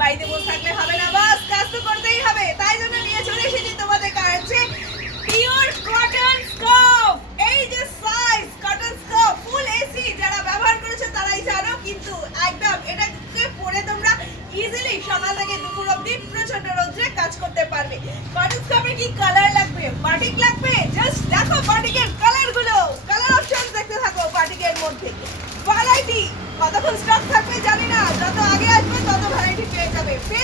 বাড়িতে বসে থাকলে হবে না, বাস কাজ তো করতেই হবে। তাই জন্য নিয়ে চলে এসেছি তোমাদের কাছে পিওর কটন স্কার্ফ। এই যে সাইজ কটন স্কার্ফ ফুল এসি, যারা ব্যবহার করেছে তারাই জানো। কিন্তু একদম এটাকে পরে তোমরা ইজিলি সকাল থেকে দুপুর অবধি প্রচন্ড রোদ্রে কাজ করতে পারবে। কটন স্কার্ফে কি কালার লাগবে, বাটিক লাগবে, জাস্ট দেখো বাটিকের কালার গুলো, কালার অপশন দেখতে থাকো। বাটিকের মধ্যে ভ্যারাইটি কতক্ষণ স্টক থাকবে জানি না, যত আগে আসবে তত ভ্যারাইটি পেয়ে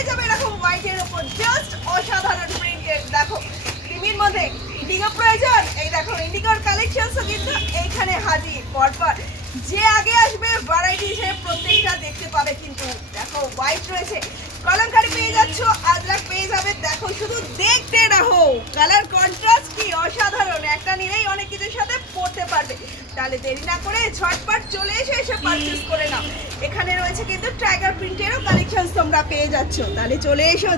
যাবে এরকম হোয়াইটের উপর জাস্ট অসাধারণ প্রিন্টের। দেখো ক্রিমের মধ্যে ইন্ডিগো প্রয়োজন, এই দেখো ইন্ডিগোর কালেকশনসও কিন্তু এইখানে হাজির। পরপর যে আগে আসবে ভ্যারাইটি হিসেবে প্রত্যেকটা দেখতে পাবে। কিন্তু দেখো হোয়াইট রয়েছে, কলমকারি পেয়ে যাচ্ছ, আজরাক পেয়ে যাবে। দেখো শুধু দেখতে রাখো, কালার কন্ট্রাস্ট কি অসাধারণ, একটা নিলেই অনেক কিছুর সাথে পড়তে পারবে। তাহলে দেরি না করে ঝটপট চলে এসে পারচেজ করে নাও। এখানে রয়েছে কিন্তু টাইগার প্রিন্টেরও কালেকশন তোমরা পেয়ে যাচ্ছ। তাহলে চলে এসো।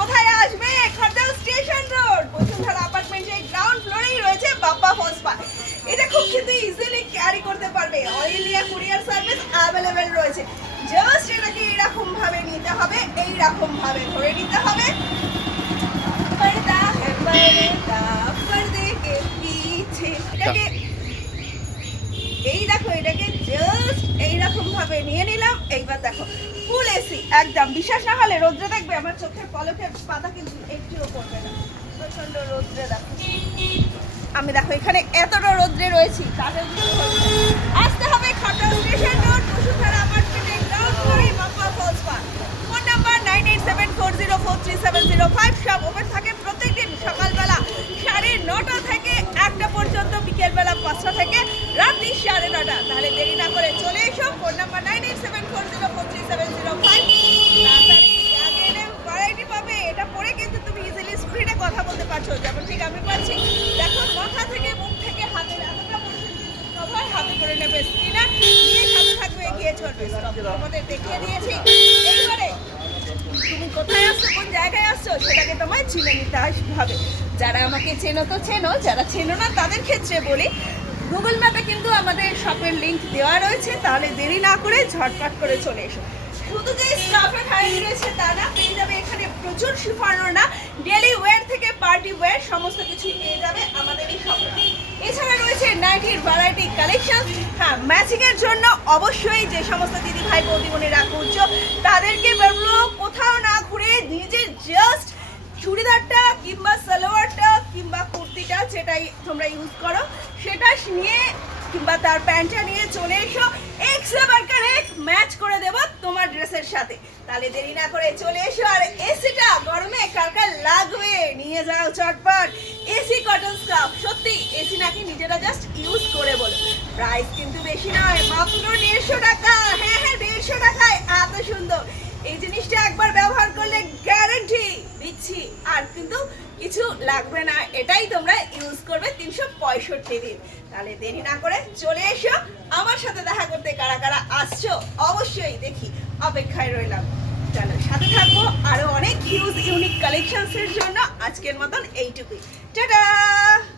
কোথায় আসবে? খড়দহ স্টেশন রোড, বসুন্ধরা অ্যাপার্টমেন্টের গ্রাউন্ড ফ্লোরেই রয়েছে বাপ্পা ফলস পার্ক। এটা খুব কিন্তু ইজিলি ক্যারি করতে পারবে, all India courier service available রয়েছে। জাস্ট এটাকে এরকম ভাবে নিতে হবে, এইরকম ভাবে ধরে নিতে হবে। पर्दा है पर्दा पर्दे के पीछे, এটাকে এই দেখো এটাকে জাস্ট এইরকম ভাবে নিয়ে নিলাম। এইবার দেখো ফুল এসি একদম। বিশ্বাস না হলে রোদ্রে দেখবে, আমার চোখের পলকের পাতা কিন্তু একটুও পড়বে না, প্রচন্ড রোদ্রে। দেখো আমি দেখো এখানে এতটা রোদ্রে রয়েছি, তাদের আসতে হবে খড়দহ স্টেশন রোড, বসুন্ধরা অ্যাপার্টমেন্টের গ্রাউন্ড ফ্লোরে Bappa falls park. Phone number 9874043705। সব ওপেন থাকে প্রত্যেকদিন সকালবেলা 9:30 থেকে 1টা পর্যন্ত, বিকেলবেলা 5টা থেকে রাত্রি 9:30। তাহলে দেরি না করে চলে এসো। Phone number 9874043705। তাড়াতাড়ি আগে এলে ভ্যারাইটি পাবে। এটা পরে কিন্তু তুমি ইজিলি স্পিডে কথা বলতে পারছো, যেমন ঠিক আমি পাচ্ছি। দেখো মাথা থেকে মুখ থেকে হাতের এতটা পর্যন্ত কভার হাতে করে নেবে, স্পিনার নিয়ে সাথে থাকবে, এগিয়ে চলবে। তোমাদের দেখিয়ে দিয়েছি। এইবারে তুমি কোথায় আসছো, কোন জায়গায় আসছো সেটাকে তোমায় চিনে নিতে হবে। যারা আমাকে চেনো তো চেনো, যারা চেনো না তাদের ক্ষেত্রে বলি, গুগল ম্যাপে কিন্তু আমাদের শপের লিংক দেওয়া রয়েছে। তাহলে দেরি না করে ঝটপট করে চলে এসো। শুধু যে স্কার্ফের ভ্যারাইটি রয়েছে তা না, পেয়ে যাবে এখানে প্রচুর শিফনের না, ডেলি ওয়্যার থেকে পার্টি ওয়্যার সমস্ত কিছুই পেয়ে যাবে আমাদের এই শপে। এছাড়া রয়েছে নাইটির ভ্যারাইটি কালেকশন। হ্যাঁ, ম্যাচিং এর জন্য অবশ্যই যে সমস্ত দিদি ভাই বৌদিমণিরা করছো তাদেরকে বলবো কোথাও না ঘুরে নিজের জাস্ট চুড়িদারটা কিংবা সালোয়ারটা কিংবা কুর্তিটা যেটাই তোমরা ইউজ করো সেটা নিয়ে কিংবা তার প্যান্টটা নিয়ে চলে এসো, এক সে বারকার এক ম্যাচ করে দেবো তোমার ড্রেসের সাথে। তাহলে দেরি না করে চলে এসো। আর এসিটা গরমে কার কার লাগবে নিয়ে যাও চটপট। এসি কটন স্কার্ফ, সত্যি এসি নাকি নিজেরা জাস্ট ইউজ করে বলো। প্রাইস কিন্তু বেশি নয়, মাত্র 150 টাকা। হ্যাঁ 150 টাকায় এত সুন্দর এই জিনিসটা একবার ব্যবহার করলে গ্যারান্টি দিচ্ছি আর কিন্তু কিছু লাগবে না, এটাই তোমরা ইউজ করবে 365 দিন। তাহলে দেরি না করে চলে এসো। আমার সাথে দেখা করতে কারা কারা আসছো অবশ্যই দেখি, অপেক্ষায় রইলাম। চলো সাথে থাকবো আরো অনেক হিউজ ইউনিক কালেকশনসের জন্য। আজকের মতন এইটুকুই, টাটা।